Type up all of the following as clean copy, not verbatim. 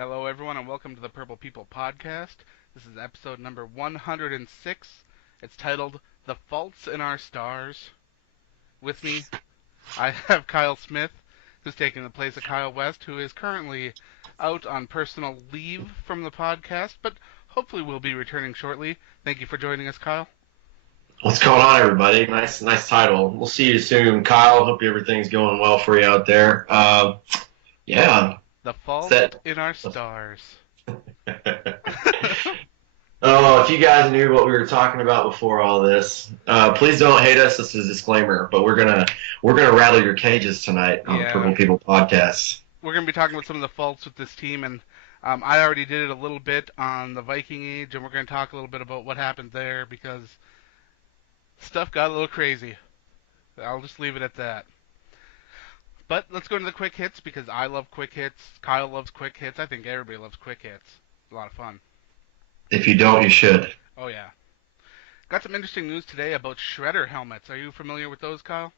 Hello, everyone, and welcome to the Purple People Podcast. This is episode number 106. It's titled The Faults in Our Stars. With me, I have Kyle Smith, who's taking the place of Kyle West, who is currently out on personal leave from the podcast, but hopefully will be returning shortly. Thank you for joining us, Kyle. What's going on, everybody? Nice title. We'll see you soon, Kyle. Hope everything's going well for you out there. Yeah, The Fault that. in Our Stars. Oh, if you guys knew what we were talking about before all this, please don't hate us. This is a disclaimer, but we're gonna rattle your cages tonight on Yeah, Purple People Podcast. we're going to be talking about some of the faults with this team, and I already did it a little bit on the Viking Age, and we're going to talk a little bit about what happened there because stuff got a little crazy. I'll just leave it at that. But let's go into the quick hits because I love quick hits. Kyle loves quick hits. I think everybody loves quick hits. It's a lot of fun. If you don't, you should. Oh, yeah. Got some interesting news today about shredder helmets. Are you familiar with those, Kyle?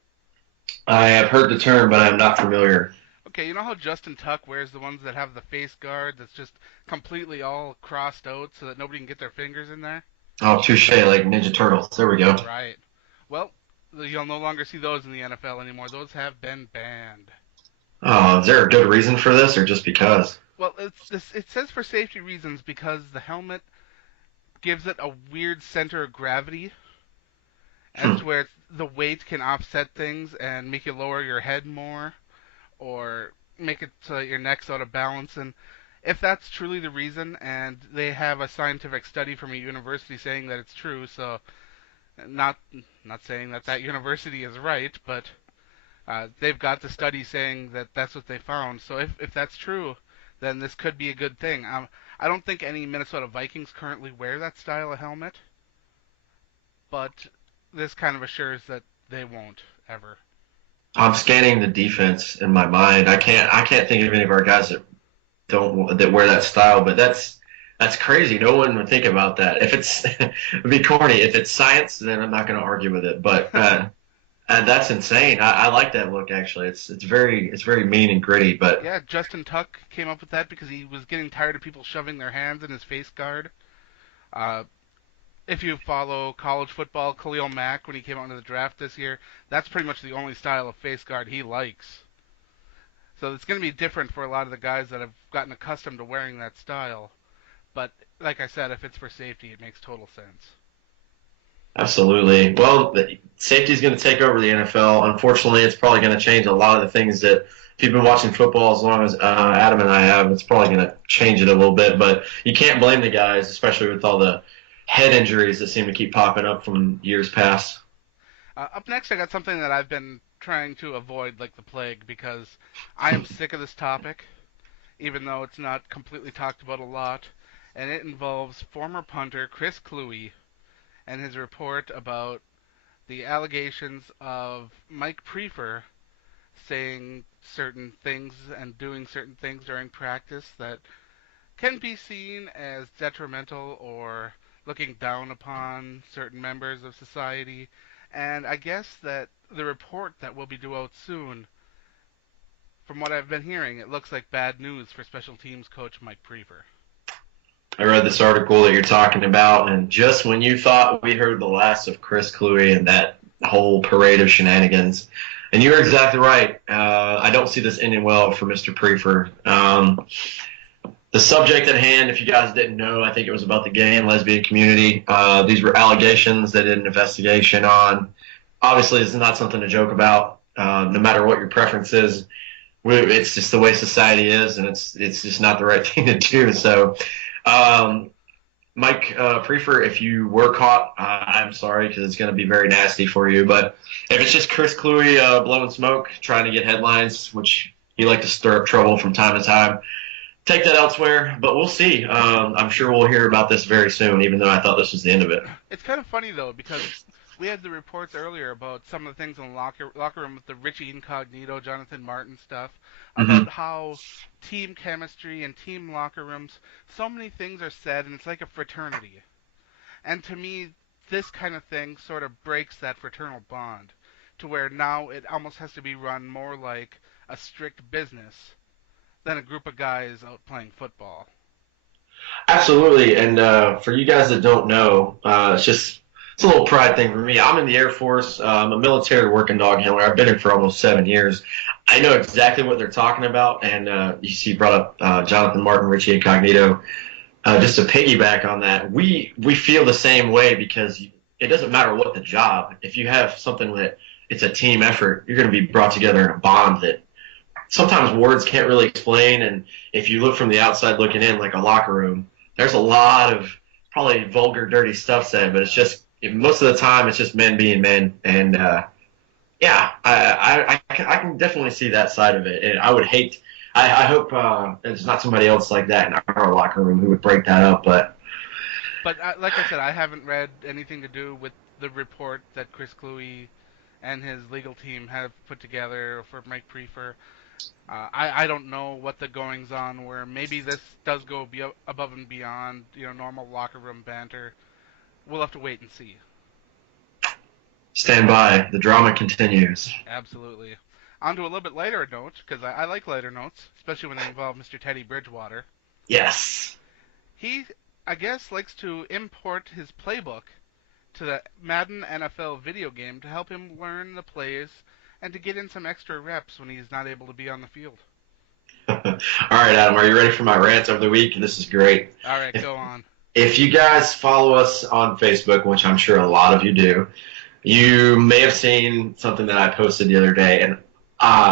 I have heard the term, but I'm not familiar. Okay, you know how Justin Tuck wears the ones that have the face guard that's just completely all crossed out so that nobody can get their fingers in there? Oh, touche, like Ninja Turtles. There we go. Right. Well, you'll no longer see those in the NFL anymore. Those have been banned. Oh, is there a good reason for this, or just because? Well, it says for safety reasons because the helmet gives it a weird center of gravity as Hmm. to where the weight can offset things and make you lower your head more or make it so that your neck's out of balance. And if that's truly the reason, and they have a scientific study from a university saying that it's true, so not not saying that that university is right, but they've got the study saying that that's what they found. So if that's true, then this could be a good thing. I don't think any Minnesota Vikings currently wear that style of helmet, but this kind of assures that they won't ever. I'm scanning the defense in my mind. I can't think of any of our guys that wear that style, but that's crazy. No one would think about that. If it's it'd be corny. If it's science, then I'm not going to argue with it. But and that's insane. I like that look actually. It's very mean and gritty. But Yeah, Justin Tuck came up with that because he was getting tired of people shoving their hands in his face guard. Uh, if you follow college football, Khalil Mack, when he came out into the draft this year, that's pretty much the only style of face guard he likes. So it's going to be different for a lot of the guys that have gotten accustomed to wearing that style. But like I said, if it's for safety, it makes total sense. absolutely. Well, safety is going to take over the NFL. Unfortunately, it's probably going to change a lot of the things that. If you've been watching football as long as Adam and I have, it's probably going to change it a little bit. But you can't blame the guys, especially with all the head injuries that seem to keep popping up from years past. Up next, I got something that I've been trying to avoid like the plague because I am sick of this topic, even though it's not completely talked about a lot. And it involves former punter Chris Cluey and his report about the allegations of Mike Prefer saying certain things and doing certain things during practice that can be seen as detrimental or looking down upon certain members of society. And I guess that the report that will be due out soon, from what I've been hearing, it looks like bad news for special teams coach Mike Prefer. I read this article that you're talking about, and just when you thought we heard the last of Chris Cluey and that whole parade of shenanigans, and you're exactly right. I don't see this ending well for Mr. Prefer. The subject at hand, if you guys didn't know, I think it was about the gay and lesbian community. These were allegations they did an investigation on. Obviously, it's not something to joke about, no matter what your preference is. It's just the way society is, and it's just not the right thing to do. So, um, Mike Prefer, if you were caught, I'm sorry because it's going to be very nasty for you. But if it's just Chris Cluey blowing smoke, trying to get headlines, which he like to stir up trouble from time to time, take that elsewhere. But we'll see. I'm sure we'll hear about this very soon, even though I thought this was the end of it. It's kind of funny though because we had the reports earlier about some of the things in the locker room with the Richie Incognito, Jonathan Martin stuff, Hmm. about how team chemistry and team locker rooms, so many things are said, and it's like a fraternity. And to me, this kind of thing sort of breaks that fraternal bond, to where now it almost has to be run more like a strict business than a group of guys out playing football. Absolutely. And for you guys that don't know, it's a little pride thing for me. I'm in the Air Force. I'm a military working dog handler. I've been here for almost 7 years. I know exactly what they're talking about. And you brought up Jonathan Martin, Richie Incognito. Just to piggyback on that, we feel the same way because it doesn't matter what the job. If you have something that it's a team effort, you're going to be brought together in a bond that sometimes words can't really explain. And if you look from the outside looking in, like a locker room, there's a lot of probably vulgar, dirty stuff said, but it's just most of the time it's just men being men. And yeah, I can definitely see that side of it. And I would hate. I hope there's not somebody else like that in our locker room who would break that up. But But like I said, I haven't read anything to do with the report that Chris Cluey and his legal team have put together for Mike Prefer. I don't know what the goings on were. Maybe this does go above and beyond normal locker room banter. We'll have to wait and see. stand by. The drama continues. Absolutely. On to a little bit lighter note, because I like lighter notes, especially when they involve Mr. Teddy Bridgewater. Yes. He, I guess, likes to import his playbook to the Madden NFL video game to help him learn the plays and to get in some extra reps when he's not able to be on the field. All right, Adam, are you ready for my rants of the week? This is great. All right, go on. If you guys follow us on Facebook, which I'm sure a lot of you do, you may have seen something that I posted the other day. And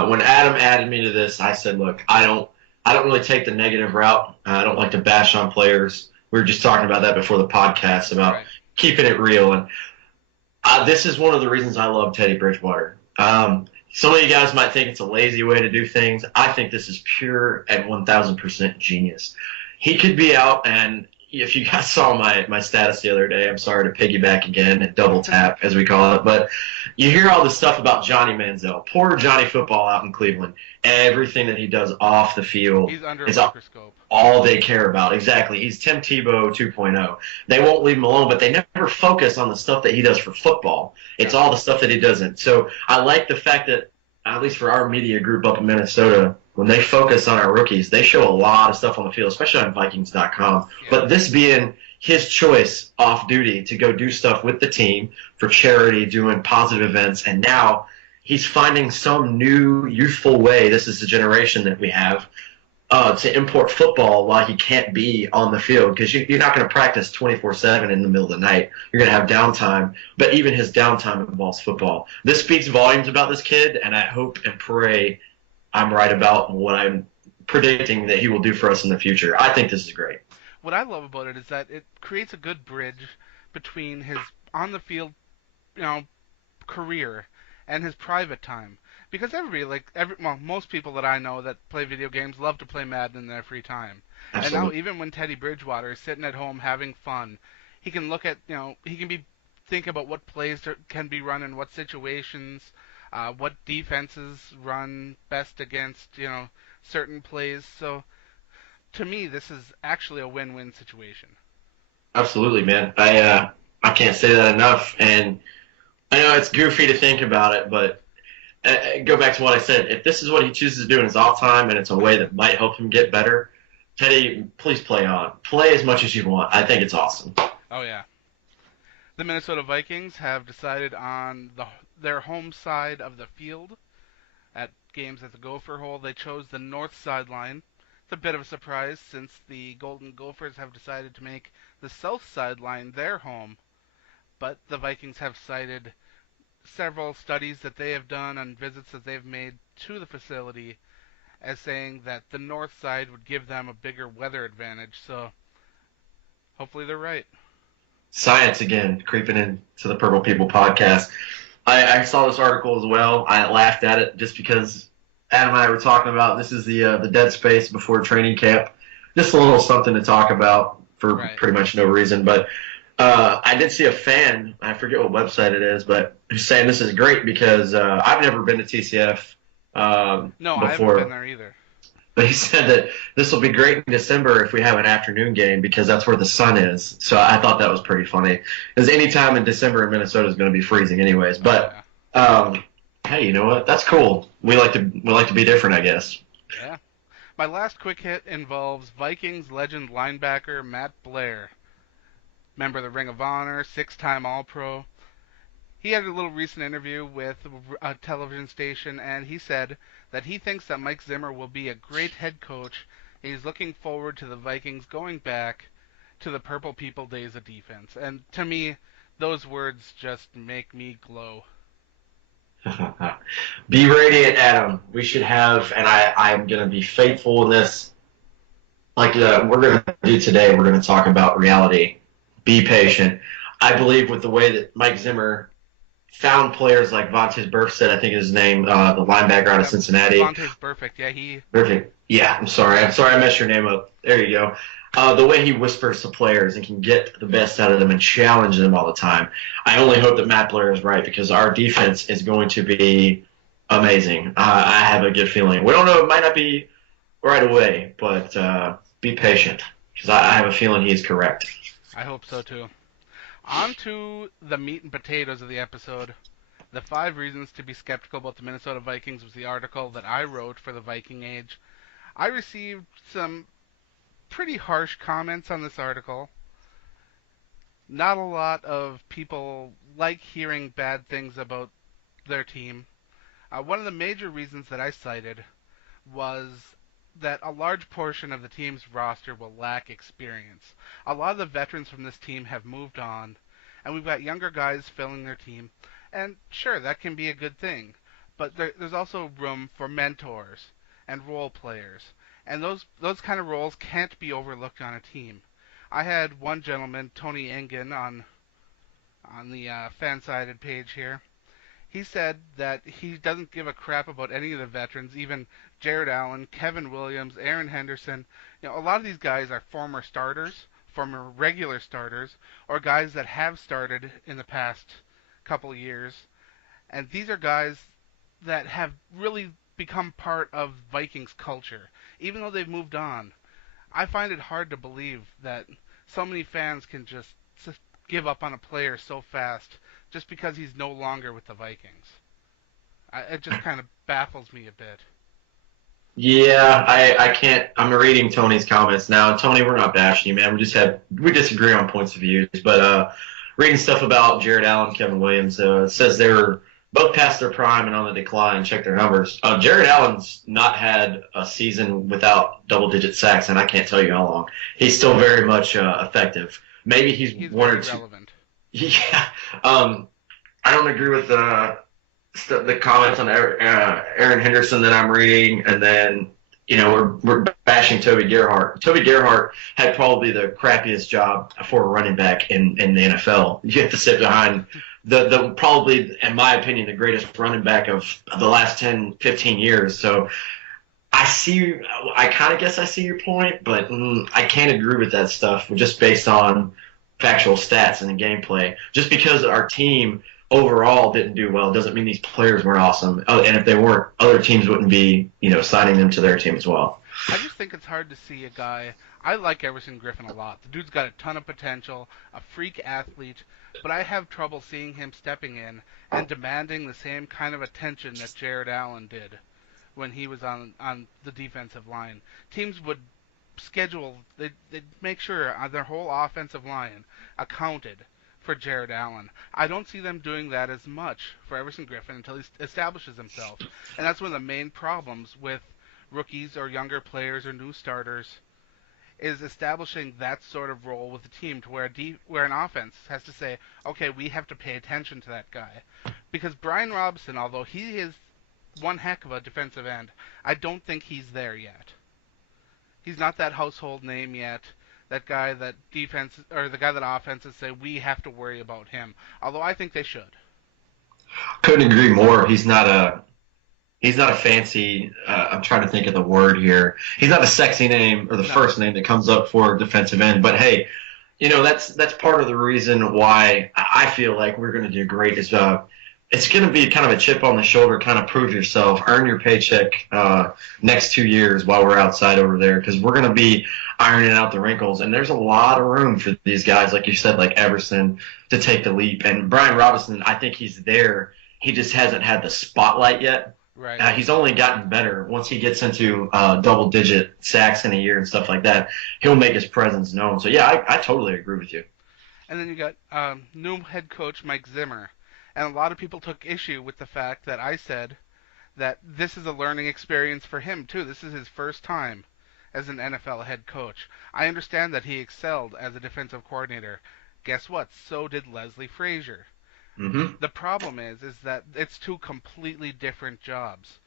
when Adam added me to this, I said, look, I don't really take the negative route. I don't like to bash on players. We were just talking about that before the podcast about keeping it real. And this is one of the reasons I love Teddy Bridgewater. Some of you guys might think it's a lazy way to do things. I think this is pure and 1,000% genius. He could be out, and if you guys saw my status the other day, I'm sorry to piggyback again and double tap, as we call it, but you hear all this stuff about Johnny Manziel. Poor Johnny Football out in Cleveland. Everything that he does off the field He's under a microscope. All they care about. Exactly. He's Tim Tebow 2.0. They won't leave him alone, but they never focus on the stuff that he does for football. It's all the stuff that he doesn't. So I like the fact that, at least for our media group up in Minnesota, when they focus on our rookies, they show a lot of stuff on the field, especially on Vikings.com. Yeah. But this being his choice off duty to go do stuff with the team for charity, doing positive events, and now he's finding some new youthful way. This is the generation that we have to import football while he can't be on the field, because you're not going to practice 24/7 in the middle of the night. You're going to have downtime, but even his downtime involves football. This speaks volumes about this kid, and I hope and pray I'm right about what I'm predicting that he will do for us in the future. I think this is great. What I love about it is that it creates a good bridge between his on-the-field, career and his private time. Because most people that I know that play video games love to play Madden in their free time. Absolutely. And now even when Teddy Bridgewater is sitting at home having fun, he can look at, think about what plays can be run in what situations, what defenses run best against, certain plays. So to me, this is actually a win-win situation. Absolutely, man. I can't say that enough. And I know it's goofy to think about it, but go back to what I said. If this is what he chooses to do in his off time and it's a way that might help him get better, Teddy, please play on. Play as much as you want. I think it's awesome. Oh, yeah. The Minnesota Vikings have decided on their home side of the field at games at the Gopher Hole. They chose the north sideline. It's a bit of a surprise since the Golden Gophers have decided to make the south sideline their home. But the Vikings have cited several studies that they have done and visits that they've made to the facility as saying that the north side would give them a bigger weather advantage. So hopefully they're right. Science again, creeping into the Purple People podcast. I saw this article as well. I laughed at it just because Adam and I were talking about this is the dead space before training camp. Just a little something to talk about for pretty much no reason. But I did see a fan, I forget what website it is, but who's saying this is great because I've never been to TCF No, before. I haven't been there either. But he said that this will be great in December if we have an afternoon game because that's where the sun is. So I thought that was pretty funny. Because any time in December in Minnesota is going to be freezing anyways. But hey, you know what? That's cool. We like to be different, I guess. Yeah. My last quick hit involves Vikings legend linebacker Matt Blair, member of the Ring of Honor, six-time All-Pro. He had a little recent interview with a television station, and he said that he thinks that Mike Zimmer will be a great head coach. He's looking forward to the Vikings going back to the Purple People days of defense. And to me, those words just make me glow. Be radiant, Adam. We should have, and I'm going to be faithful in this. Like we're going to do today, we're going to talk about reality. Be patient. I believe with the way that Mike Zimmer found players like Vontaze Burfict, I think is his name, the linebacker out of Cincinnati. Vontaze Burfict, yeah, he. Perfect. Yeah, I'm sorry. I messed your name up. There you go. The way he whispers to players and can get the best out of them and challenge them all the time. I only hope that Matt Blair is right because our defense is going to be amazing. I have a good feeling. We don't know. It might not be right away, but be patient because I have a feeling he's correct. I hope so, too. On to the meat and potatoes of the episode. The 5 reasons to be skeptical about the Minnesota Vikings was the article that I wrote for the Viking Age. I received some pretty harsh comments on this article. Not a lot of people like hearing bad things about their team. One of the major reasons that I cited was that a large portion of the team's roster will lack experience. A lot of the veterans from this team have moved on, and we've got younger guys filling their team. And sure, that can be a good thing, but there's also room for mentors and role players, and those kind of roles can't be overlooked on a team. I had one gentleman, Tony Engen, on the fan-sided page here. He said that he doesn't give a crap about any of the veterans, even Jared Allen, Kevin Williams, Aaron Henderson. A lot of these guys are former starters, former regular starters, or guys that have started in the past couple of years. And these are guys that have really become part of Vikings culture, even though they've moved on. I find it hard to believe that so many fans can just give up on a player so fast just because he's no longer with the Vikings. It just kind of baffles me a bit. Yeah, I can't. I'm reading Tony's comments now. Tony, we're not bashing you, man. We disagree on points of views, but reading stuff about Jared Allen, Kevin Williams, it says they were both past their prime and on the decline. Check their numbers. Jared Allen's not had a season without double-digit sacks, and I can't tell you how long. He's still very much effective. Maybe he's one or two. Relevant. Yeah. I don't agree with the comments on Aaron Henderson that I'm reading, and then we're bashing Toby Gerhart. Toby Gerhart had probably the crappiest job for a running back in the NFL. You have to sit behind the probably, in my opinion, the greatest running back of the last 10, 15 years. So I kind of guess I see your point, but I can't agree with that stuff just based on factual stats and the gameplay. Just because our team overall didn't do well doesn't mean these players weren't awesome. And if they weren't, other teams wouldn't be, signing them to their team as well. I just think it's hard to see a guy. I like Everson Griffin a lot. The dude's got a ton of potential, a freak athlete, but I have trouble seeing him stepping in and demanding the same kind of attention that Jared Allen did when he was on the defensive line. Teams would schedule, they'd make sure their whole offensive line accounted for Jared Allen. I don't see them doing that as much for Everson Griffin until he establishes himself. And that's one of the main problems with rookies or younger players or new starters is establishing that sort of role with the team to where an offense has to say, okay, we have to pay attention to that guy. Because Brian Robinson, although he is one heck of a defensive end, I don't think he's there yet. He's not that household name yet. That guy that defense or the guy that offenses say we have to worry about him. Although I think they should. Couldn't agree more. He's not a fancy. I'm trying to think of the word here. He's not a sexy name or the first name that comes up for defensive end. But hey, that's part of the reason why I feel like we're going to do great. Is it's going to be kind of a chip on the shoulder, kind of prove yourself, earn your paycheck next 2 years while we're outside over there, because we're going to be ironing out the wrinkles. And there's a lot of room for these guys, like you said, like Everson, to take the leap. And Brian Robinson, I think he's there. He just hasn't had the spotlight yet. Right. He's only gotten better. Once he gets into double-digit sacks in a year and stuff like that, he'll make his presence known. So yeah, I totally agree with you. And then you got new head coach Mike Zimmer, and a lot of people took issue with the fact that I said that this is a learning experience for him too. This is his first time as an NFL head coach. I understand that he excelled as a defensive coordinator. Guess what? So did Leslie Frazier. Hmm. The problem is that it's two completely different jobs.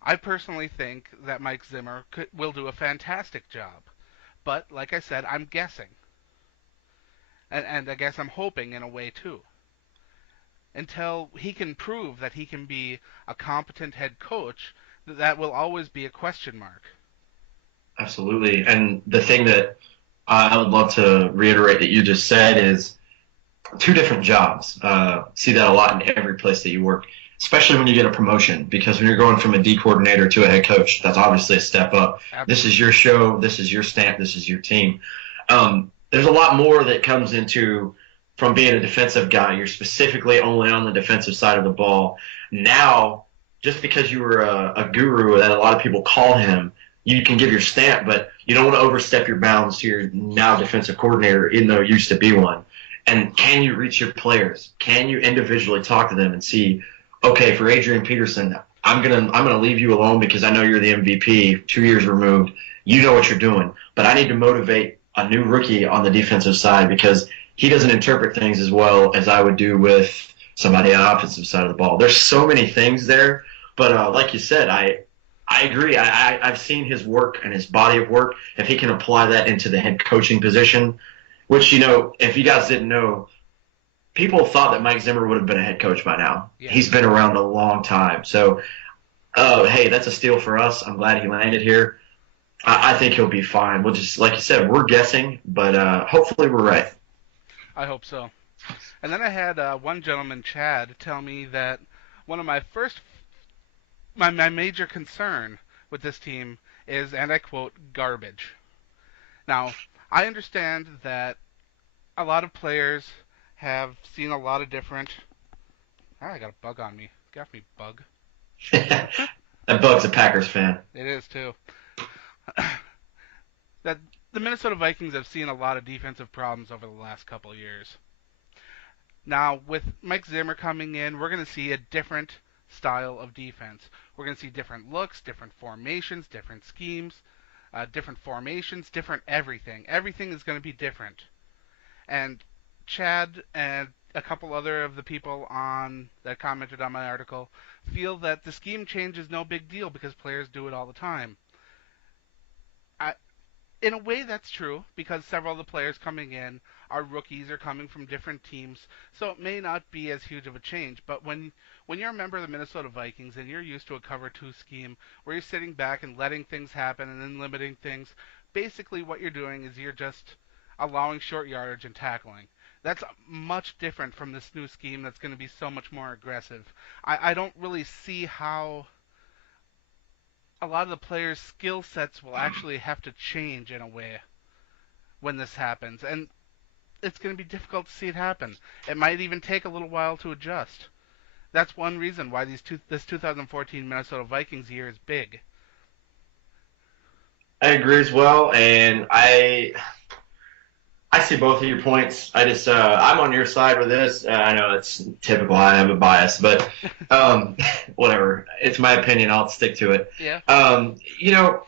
I personally think that Mike Zimmer will do a fantastic job. But like I said, I'm guessing. And I guess I'm hoping in a way too. Until he can prove that he can be a competent head coach, that will always be a question mark. Absolutely. And the thing that I would love to reiterate that you just said is two different jobs. See that a lot in every place that you work, especially when you get a promotion, because when you're going from a D coordinator to a head coach, that's obviously a step up. This is Absolutely. your show. This is your stamp. This is your team. There's a lot more that comes into from being a defensive guy. You're specifically only on the defensive side of the ball. Now, just because you were a guru that a lot of people call him, you can give your stamp, but you don't want to overstep your bounds to your now defensive coordinator, even though you used to be one. And can you reach your players? Can you individually talk to them and see, okay, for Adrian Peterson, I'm gonna leave you alone because I know you're the MVP, 2 years removed. You know what you're doing, but I need to motivate a new rookie on the defensive side because he doesn't interpret things as well as I would do with somebody on the offensive side of the ball. There's so many things there, but like you said, I agree. I've seen his work and his body of work. If he can apply that into the head coaching position, which, if you guys didn't know, people thought that Mike Zimmer would have been a head coach by now. Yes. He's been around a long time. So, hey, that's a steal for us. I'm glad he landed here. I think he'll be fine. We'll just, like you said, we're guessing, but hopefully we're right. I hope so. And then I had one gentleman, Chad, tell me that one of my major concern with this team is, and I quote, garbage. Now, I understand that a lot of players have seen a lot of different. Ah, I got a bug on me. Got me, bug. That Bug's a Packers fan. It is too. That the Minnesota Vikings have seen a lot of defensive problems over the last couple of years. Now, with Mike Zimmer coming in, we're going to see a different style of defense. We're going to see different looks, different formations, different schemes, different formations, different everything. Everything is going to be different. And Chad and a couple other of the people on that commented on my article feel that the scheme change is no big deal because players do it all the time. I, in a way, that's true because several of the players coming in are rookies or coming from different teams, so it may not be as huge of a change. But when you're a member of the Minnesota Vikings and you're used to a cover two scheme where you're sitting back and letting things happen and then limiting things, basically what you're doing is you're just allowing short yardage and tackling. That's much different from this new scheme that's going to be so much more aggressive. I don't really see how a lot of the players' skill sets will actually have to change in a way when this happens. And it's going to be difficult to see it happen. It might even take a little while to adjust. That's one reason why this 2014 Minnesota Vikings year is big. I agree as well, and I see both of your points. I'm on your side with this. I know it's typical. I have a bias, but whatever. It's my opinion. I'll stick to it. Yeah. You know,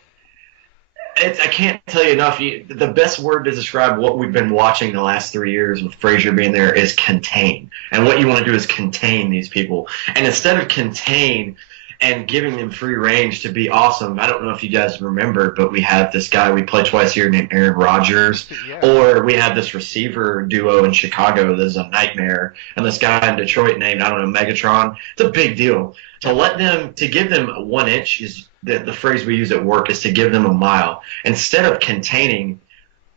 I can't tell you enough. The best word to describe what we've been watching the last 3 years with Frazier being there is contain. And what you want to do is contain these people. And instead of contain and giving them free range to be awesome, I don't know if you guys remember, but we have this guy we play twice here named Aaron Rodgers. Yeah. Or we have this receiver duo in Chicago that's a nightmare. And this guy in Detroit named, I don't know, Megatron. It's a big deal. To give them 1 inch is the phrase we use at work is to give them a mile. Instead of containing,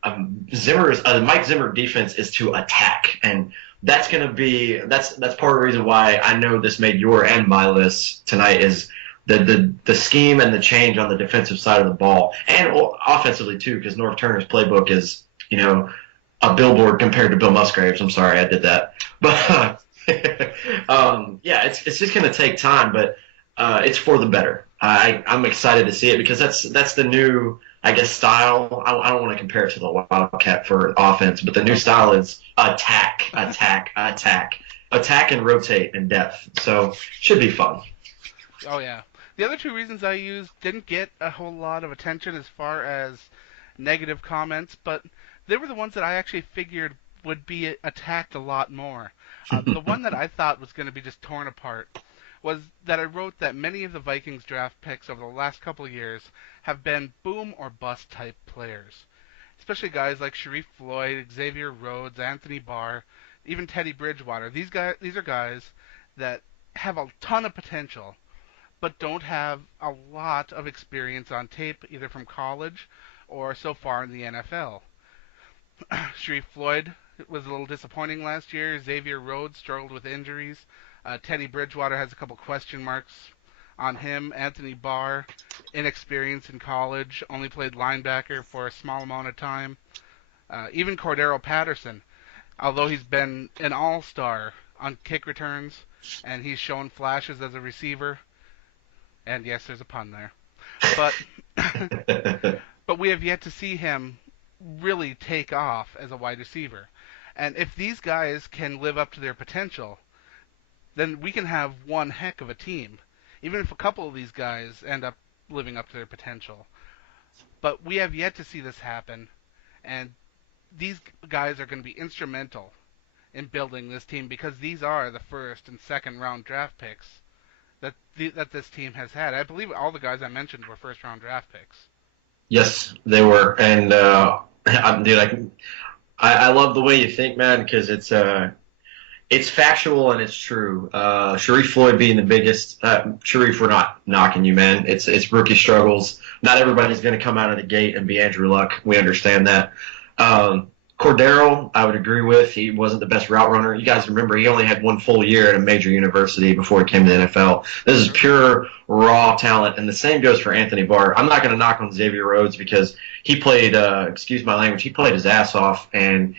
Mike Zimmer defense is to attack, and that's going to be that's part of the reason why I know this made your and my list tonight is the scheme and the change on the defensive side of the ball and offensively too, because North Turner's playbook is a billboard compared to Bill Musgrave's. I'm sorry I did that, but yeah, it's just going to take time, but it's for the better. I'm excited to see it because that's the new, I guess, style. I don't want to compare it to the Wildcat for offense, but the new Okay. style is attack, attack, attack, attack, and rotate in depth. So should be fun. Oh yeah. The other two reasons I used didn't get a whole lot of attention as far as negative comments, but they were the ones that I actually figured would be attacked a lot more. The one that I thought was going to be just torn apart was that I wrote that many of the Vikings draft picks over the last couple of years have been boom or bust type players. Especially guys like Sharif Floyd, Xavier Rhodes, Anthony Barr, even Teddy Bridgewater. These are guys that have a ton of potential but don't have a lot of experience on tape either from college or so far in the NFL. Sharif Floyd was a little disappointing last year. Xavier Rhodes struggled with injuries. Teddy Bridgewater has a couple question marks on him. Anthony Barr, inexperienced in college, only played linebacker for a small amount of time. Even Cordero Patterson, although he's been an all-star on kick returns and he's shown flashes as a receiver, and yes, there's a pun there, but but we have yet to see him really take off as a wide receiver. And if these guys can live up to their potential, then we can have one heck of a team, even if a couple of these guys end up living up to their potential. But we have yet to see this happen, and these guys are going to be instrumental in building this team because these are the first and second round draft picks that this team has had. I believe all the guys I mentioned were first round draft picks. Yes, they were, and dude, I love the way you think, man, because it's factual and it's true. Sharif Floyd being the biggest. Sharif, we're not knocking you, man. It's rookie struggles. Not everybody's going to come out of the gate and be Andrew Luck. We understand that. Cordero, I would agree with. He wasn't the best route runner. You guys remember he only had one full year at a major university before he came to the NFL. This is pure raw talent, and the same goes for Anthony Barr. I'm not going to knock on Xavier Rhodes because he played, excuse my language, he played his ass off, and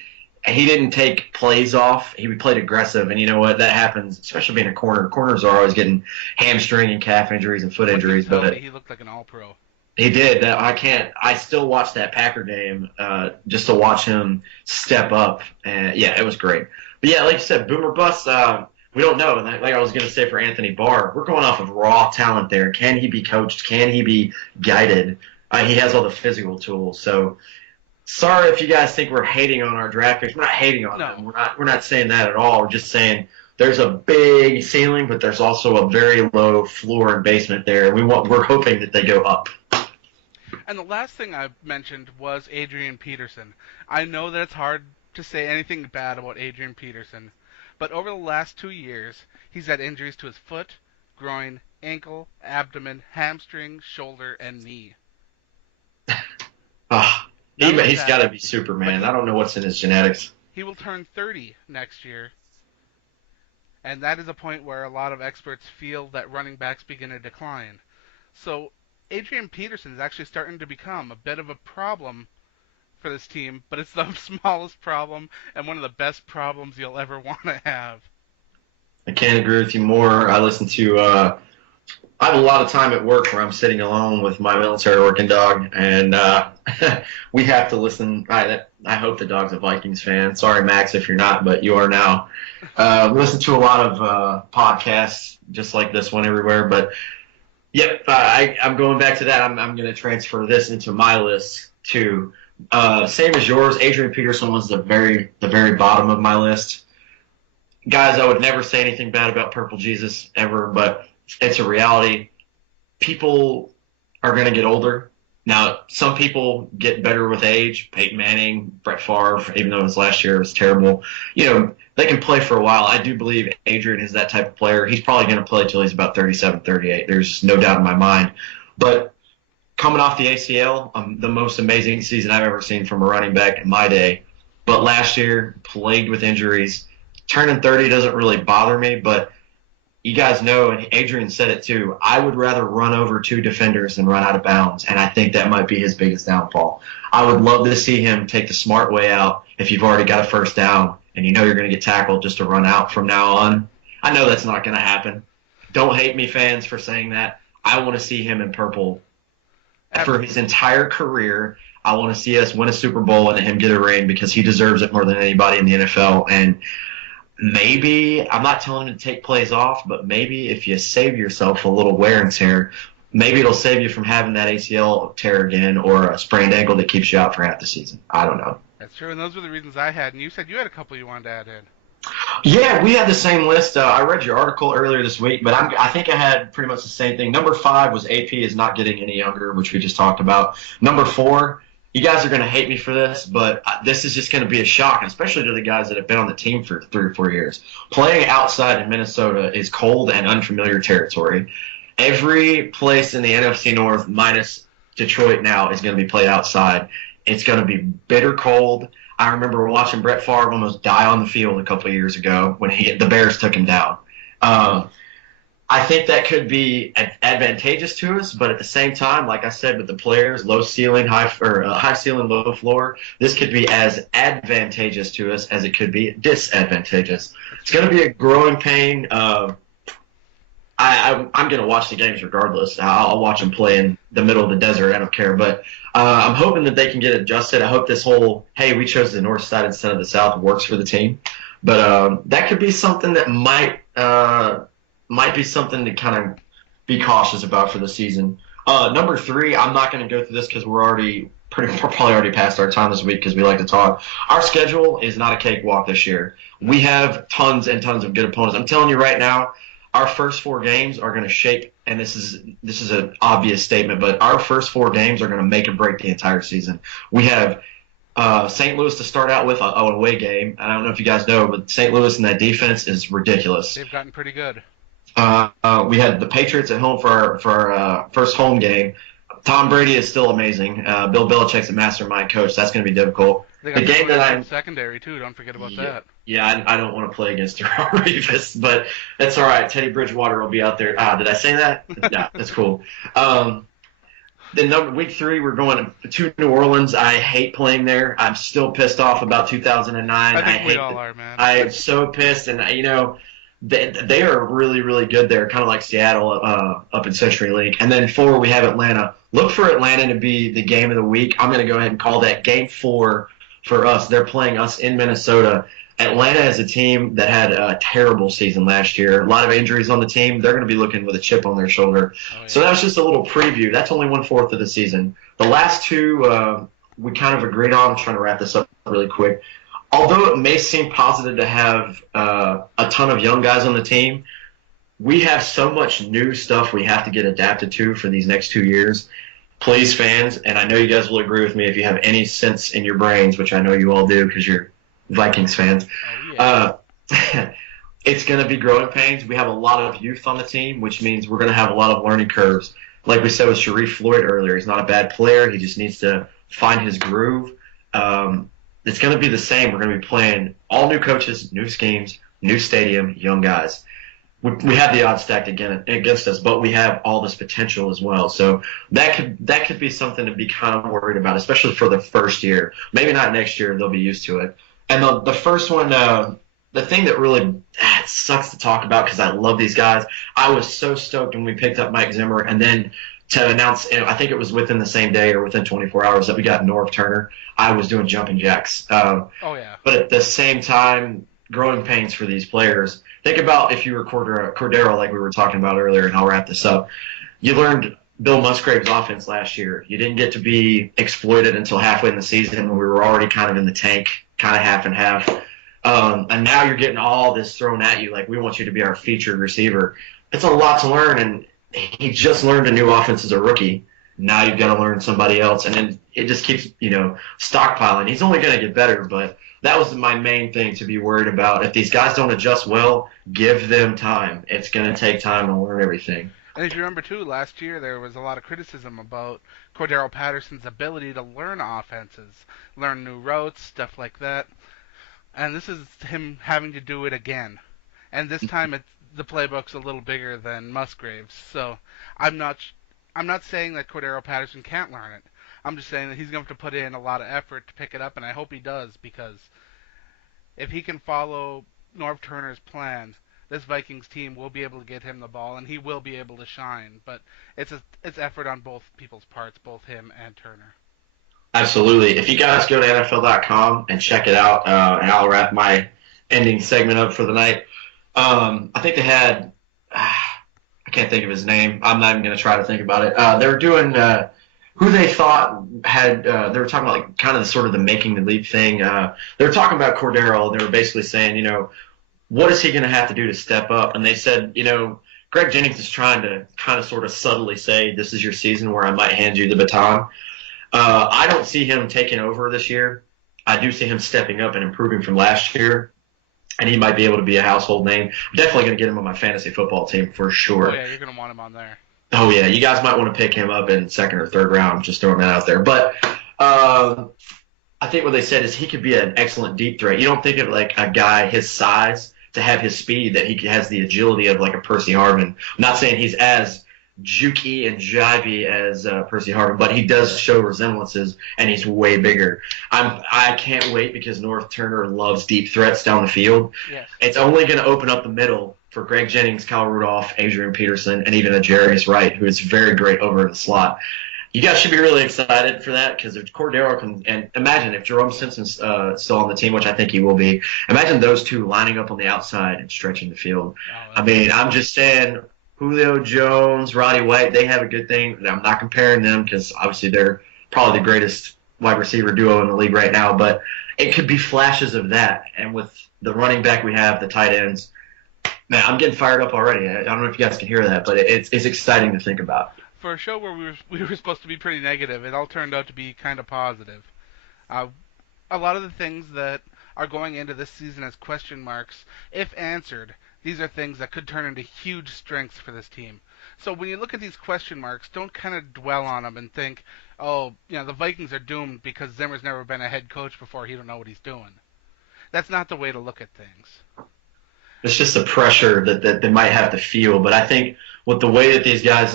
he didn't take plays off. He played aggressive, and you know what? That happens, especially being a corner. Corners are always getting hamstring and calf injuries and foot Once you injuries, told but me he looked like an all-pro. he did. I can't. I still watch that Packer game just to watch him step up. And yeah, it was great. But yeah, like you said, boomer bust. We don't know. And like I was going to say for Anthony Barr, we're going off of raw talent there. Can he be coached? Can he be guided? He has all the physical tools. So sorry if you guys think we're hating on our draft picks. We're not hating on them. We're not saying that at all. We're just saying there's a big ceiling, but there's also a very low floor and basement there. We're hoping that they go up. And the last thing I mentioned was Adrian Peterson. I know that it's hard to say anything bad about Adrian Peterson, but over the last 2 years, he's had injuries to his foot, groin, ankle, abdomen, hamstring, shoulder, and knee. He's got to be Superman. I don't know what's in his genetics. He will turn 30 next year, and that is a point where a lot of experts feel that running backs begin to decline. So Adrian Peterson is actually starting to become a bit of a problem for this team, but it's the smallest problem and one of the best problems you'll ever want to have. I can't agree with you more. I have a lot of time at work where I'm sitting alone with my military working dog, and we have to listen. I hope the dog's a Vikings fan. Sorry, Max, if you're not, but you are now. We listen to a lot of podcasts just like this one everywhere, but yep, I'm going back to that. I'm going to transfer this into my list too. Same as yours. Adrian Peterson was the very bottom of my list. Guys, I would never say anything bad about Purple Jesus ever, but it's a reality. People are going to get older. Now, some people get better with age. Peyton Manning, Brett Favre, even though his last year was terrible. They can play for a while. I do believe Adrian is that type of player. He's probably going to play till he's about 37, 38. There's no doubt in my mind. But coming off the ACL, the most amazing season I've ever seen from a running back in my day. But last year, plagued with injuries. Turning 30 doesn't really bother me, but you guys know, and Adrian said it too, I would rather run over two defenders than run out of bounds, and I think that might be his biggest downfall. I would love to see him take the smart way out if you've already got a first down and you know you're going to get tackled just to run out from now on. I know that's not going to happen. Don't hate me, fans, for saying that. I want to see him in purple for his Absolutely. entire career. I want to see us win a Super Bowl and him get a ring because he deserves it more than anybody in the NFL. And maybe I'm not telling him to take plays off, but maybe if you save yourself a little wear and tear, maybe it'll save you from having that ACL tear again or a sprained ankle that keeps you out for half the season. I don't know. That's true, and those were the reasons I had. And you said you had a couple you wanted to add in. Yeah, we had the same list. I read your article earlier this week, but I think I had pretty much the same thing. Number 5 was AP is not getting any younger, which we just talked about. Number 4, you guys are going to hate me for this, but this is just going to be a shock, especially to the guys that have been on the team for 3 or 4 years. Playing outside in Minnesota is cold and unfamiliar territory. Every place in the NFC North, minus Detroit now, is going to be played outside. It's going to be bitter cold. I remember watching Brett Favre almost die on the field a couple of years ago when the Bears took him down. Um, I think that could be advantageous to us, but at the same time, like I said, with the players, low ceiling, high ceiling, low floor, this could be as advantageous to us as it could be disadvantageous. That's It's going true. to be a growing pain. I'm going to watch the games regardless. I'll watch them play in the middle of the desert. I don't care. But I'm hoping that they can get adjusted. I hope this whole, hey, we chose the north side instead of the south works for the team. But that could be something that might be something to kind of be cautious about for the season. Number 3, I'm not going to go through this because we're probably already past our time this week because we like to talk. Our schedule is not a cakewalk this year. We have tons and tons of good opponents. I'm telling you right now, our first 4 games are going to shape, and this is an obvious statement, but our first 4 games are going to make and break the entire season. We have St. Louis to start out with, an away game. I don't know if you guys know, but St. Louis and that defense is ridiculous. They've gotten pretty good. We had the Patriots at home for our first home game. Tom Brady is still amazing. Bill Belichick's a mastermind coach. That's going to be difficult. They The got some game that really good I secondary too. Don't forget about yeah, that. yeah, I don't want to play against Darrell Revis, but that's all right. Teddy Bridgewater will be out there. Did I say that? Yeah, that's cool. Um, then week 3, we're going to New Orleans. I hate playing there. I'm still pissed off about 2009. I I think we hate. all are, man. I'm so pissed, and they are really really good there, kind of like Seattle up in CenturyLink. And then 4, we have Atlanta. Look for Atlanta to be the game of the week. I'm going to go ahead and call that game 4 for us. They're playing us in Minnesota. Atlanta is a team that had a terrible season last year. A lot of injuries on the team. They're going to be looking with a chip on their shoulder. Oh So that yeah. was just a little preview. That's only 1/4 of the season. The last 2 we kind of agreed on. I'm trying to wrap this up really quick. Although it may seem positive to have a ton of young guys on the team, we have so much new stuff we have to get adapted to for these next 2 years. Please, fans, and I know you guys will agree with me if you have any sense in your brains, which I know you all do because you're Vikings fans. Oh yeah. Uh, it's going to be growing pains. We have a lot of youth on the team, which means we're going to have a lot of learning curves. Like we said with Sharif Floyd earlier, he's not a bad player. He just needs to find his groove. It's going to be the same. We're going to be playing all new coaches, new schemes, new stadium, young guys. We have the odds stacked against us, but we have all this potential as well. So that could be something to be kind of worried about, especially for the first year. Maybe not next year; they'll be used to it. And the first one, the thing that really sucks to talk about because I love these guys. I was so stoked when we picked up Mike Zimmer, and then to announce, I think it was within the same day or within 24 hours that we got Norv Turner. I was doing jumping jacks. Oh yeah. But at the same time, growing pains for these players. Think about if you were Cordero, like we were talking about earlier, and I'll wrap this up. You learned Bill Musgrave's offense last year. You didn't get to be exploited until halfway in the season when we were already kind of in the tank, kind of half and half. And now you're getting all this thrown at you, like we want you to be our featured receiver. It's a lot to learn, and he just learned a new offense as a rookie. Now you've got to learn somebody else, and then it just keeps, stockpiling. He's only going to get better, but that was my main thing to be worried about. If these guys don't adjust well, give them time. It's going to take time to learn everything. And if you remember too, last year there was a lot of criticism about Cordero Patterson's ability to learn offenses, learn new routes, stuff like that. And this is him having to do it again. And this time the playbook's a little bigger than Musgrave's. So I'm not I'm not saying that Cordero Patterson can't learn it. I'm just saying that he's going to have to put in a lot of effort to pick it up, and I hope he does because if he can follow Norv Turner's plan, this Vikings team will be able to get him the ball and he will be able to shine. But it's effort on both people's parts, both him and Turner. Absolutely. If you guys go to NFL.com and check it out, and I'll wrap my ending segment up for the night. I think they had, I can't think of his name. I'm not even going to try to think about it. They were doing who they thought had, they were talking about like kind of the sort of the making the leap thing. They were talking about Cordero. They were basically saying, what is he going to have to do to step up? And they said, Greg Jennings is trying to kind of sort of subtly say, this is your season where I might hand you the baton. I don't see him taking over this year. I do see him stepping up and improving from last year, and he might be able to be a household name. I'm definitely going to get him on my fantasy football team for sure. Oh, yeah, you're going to want him on there. Oh, yeah, you guys might want to pick him up in second or third round. I'm just throwing that out there. But I think what they said is he could be an excellent deep threat. You don't think of like a guy his size to have his speed, that he has the agility of like a Percy Harvin. I'm not saying he's as jukey and jivey as Percy Harvin, but he does show resemblances, and he's way bigger. I can't wait because North Turner loves deep threats down the field. Yes. It's only going to open up the middle for Greg Jennings, Kyle Rudolph, Adrian Peterson, and even a Jarius Wright, who is very great over in the slot. You guys should be really excited for that, because if Cordero can, and imagine if Jerome Simpson's still on the team, which I think he will be, imagine those two lining up on the outside and stretching the field. I mean, I'm just saying, Julio Jones, Roddy White, they have a good thing. I'm not comparing them because obviously they're probably the greatest wide receiver duo in the league right now, but it could be flashes of that. And with the running back we have, the tight ends, man, I'm getting fired up already. I don't know if you guys can hear that, but it's exciting to think about. For a show where we were supposed to be pretty negative, it all turned out to be kind of positive. A lot of the things that are going into this season as question marks, if answered, these are things that could turn into huge strengths for this team. So when you look at these question marks, don't kind of dwell on them and think, oh, the Vikings are doomed because Zimmer's never been a head coach before, he don't know what he's doing. That's not the way to look at things. It's just the pressure that they might have to feel. But I think with the way that these guys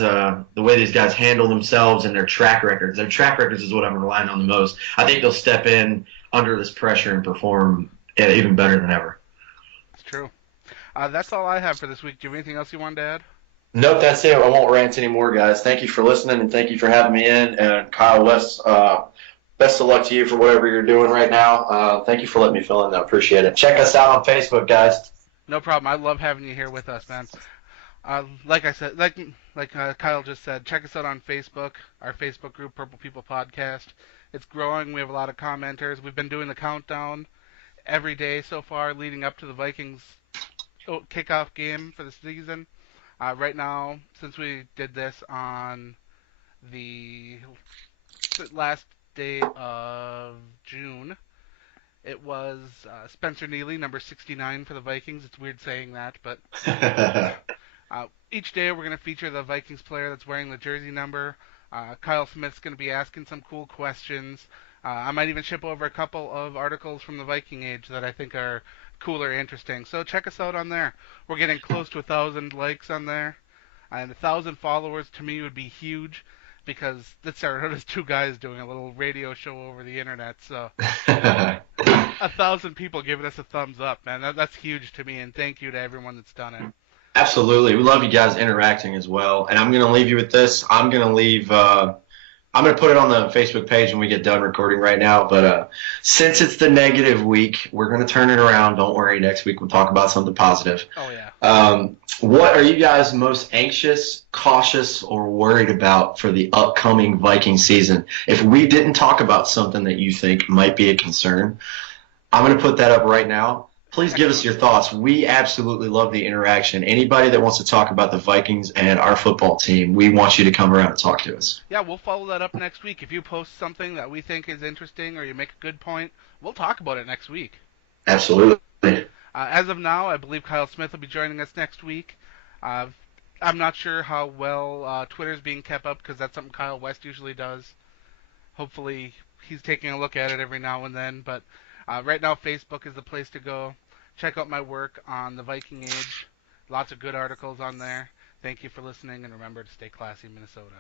handle themselves and their track records is what I'm relying on the most. I think they'll step in under this pressure and perform even better than ever. It's true. That's all I have for this week. Do you have anything else you wanted to add? Nope, that's it. I won't rant anymore, guys. Thank you for listening, and thank you for having me in. And Kyle West, best of luck to you for whatever you're doing right now. Thank you for letting me fill in. I appreciate it. Check us out on Facebook, guys. No problem. I love having you here with us, man. Like I said, like Kyle just said, check us out on Facebook, our Facebook group, Purple People Podcast. It's growing. We have a lot of commenters. We've been doing the countdown every day so far, leading up to the Vikings kickoff game for the season. Right now, since we did this on the last day of June, it was Spencer Neely, number 69 for the Vikings. It's weird saying that, but each day we're going to feature the Vikings player that's wearing the jersey number. Kyle Smith's going to be asking some cool questions. I might even ship over a couple of articles from the Viking Age that I think are cool or interesting. So check us out on there. We're getting close to 1,000 likes on there. And 1,000 followers to me would be huge, because that started out as two guys doing a little radio show over the internet. So 1,000 people giving us a thumbs up, man. That's huge to me, and thank you to everyone that's done it. Absolutely. We love you guys interacting as well. And I'm going to leave you with this. I'm going to put it on the Facebook page when we get done recording right now. But since it's the negative week, we're going to turn it around. Don't worry. Next week we'll talk about something positive. Oh, yeah. What are you guys most anxious, cautious, or worried about for the upcoming Viking season? If we didn't talk about something that you think might be a concern, I'm going to put that up right now. Please give us your thoughts. We absolutely love the interaction. Anybody that wants to talk about the Vikings and our football team, we want you to come around and talk to us. Yeah, we'll follow that up next week. If you post something that we think is interesting or you make a good point, we'll talk about it next week. Absolutely. As of now, I believe Kyle Smith will be joining us next week. I'm not sure how well Twitter's being kept up, because that's something Kyle West usually does. Hopefully he's taking a look at it every now and then. But right now, Facebook is the place to go. Check out my work on the Viking Age. Lots of good articles on there. Thank you for listening, and remember to stay classy, Minnesota.